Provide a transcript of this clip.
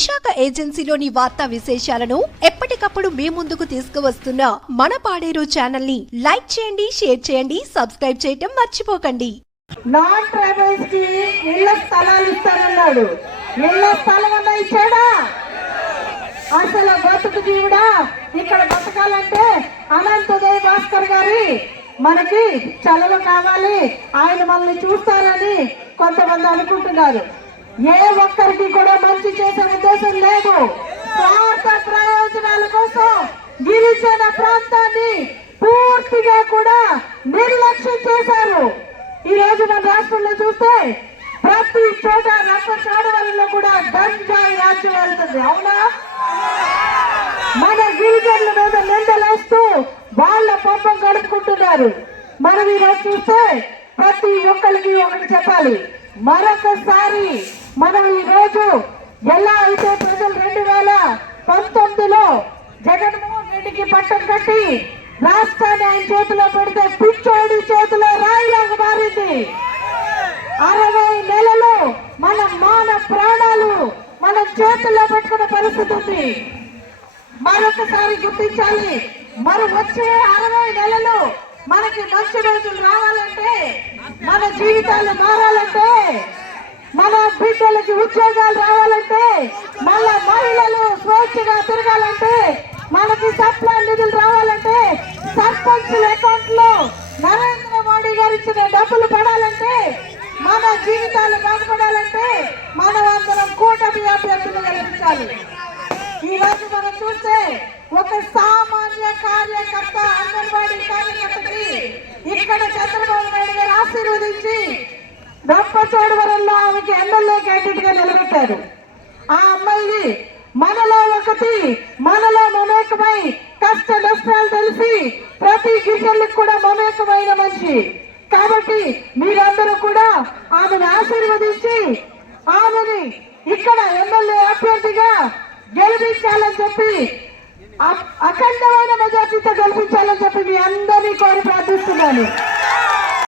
విశాఖ ఏజెన్సీలోని వార్తా విశేషాలను ఎప్పటికప్పుడు మీ ముందుకు తీసుకువస్తున్న మన పాడేరు ఛానల్ని లైక్ చేయండి షేర్ చేయండి సబ్స్క్రైబ్ చేయటం మర్చిపోకండి. నాన్ ట్రైబల్స్కి ఇళ్ళ స్థలాలు ఇస్తానన్నాడు. ఇళ్ళ స్థలం అన్నా ఇచ్చాడా? అసలు బతుకు జీవుడా? ఇక్కడ బతకాలంటే అనంత ఉదయ్ భాస్కర్ గారి మనకి చలవ కావాలి. ఆయన మనల్ని చూస్తారని కొంతమంది అనుకుంటున్నారు. ఏ ఒక్కరికి కూడా మంచి చేసే ఉద్దేశం లేదు. స్వార్థ ప్రయోజనాల కోసం గిరిజన ప్రాంతాన్ని పూర్తిగా కూడా నిర్లక్ష్యం చేశారు. ఈ రోజు మన రాష్ట్రంలో చూస్తే ప్రతి చోట రక్త చాడవలలో కూడా గంజాయి రాజ్యం వెళ్తుంది. అవునా? మన గిరిజనుల మీద నిందలేస్తూ వాళ్ళ పాపం గడుపుకుంటున్నారు. మనం ఈరోజు చూస్తే ప్రతి ఒక్కరికి ఒకటి చెప్పాలి. మరొకసారి మనం ఈ రోజు ఎలా అయితే ప్రజలు రెండు వేల పంతొమ్మిదిలో జగన్మోహన్ రెడ్డికి పట్టం కట్టి రాష్ట్రాన్ని ఆయన చేతిలో పెడితే పిచ్చోడి చేతిలో రాయిలాగా మారింది. అరవై నెలలు మన మాన ప్రాణాలు మన చేతుల్లో పెట్టుకున్న పరిస్థితి ఉంది. మరొకసారి గుర్తించాలి. మరి వచ్చే అరవై నెలలు మనకి మంచి రోజులు రావాలి. మన జీవితాలు మారాలంటే మన బిడ్డలకి ఉద్యోగాలు రావాలంటే మళ్ళా మహిళలు స్వేచ్ఛగా తిరగాలంటే మనకి సప్లా నిధులు రావాలంటే సర్పంచుల అకౌంట్లో నరేంద్ర మోడీ గారు ఇచ్చిన డబ్బులు పడాలంటే మన జీవితాలు బాగుపడాలంటే మనం అందరం కూటమి అభ్యర్థులు కల్పించాలి ఈ రోజు మనం చూస్తే ఒక సామాన్య కార్యకర్త అంగన్వాడీ కార్యకర్తకి ఇక్కడ చంద్రబాబు నాయుడు గారు ఆశీర్వదించి రంపచోడవరంలో ఆమెకి ఎమ్మెల్యే క్యాండిడేట్గా నిలబెట్టారు. ఆ అమ్మాయిని మనలో ఒకటి మనలో మమేకమై కష్ట నష్టాలు తెలిసి ప్రతి గిరిజనులకు కూడా మమేకమైన మనిషి. కాబట్టి మీరందరూ కూడా ఆమెను ఆశీర్వదించి ఆమెని ఇక్కడ ఎమ్మెల్యే అభ్యర్థిగా గెలిపించాలని చెప్పి అఖండమైన మెజార్టీతో గెలిపించాలని చెప్పి మీ అందరినీ కోరి ప్రార్థిస్తున్నాను.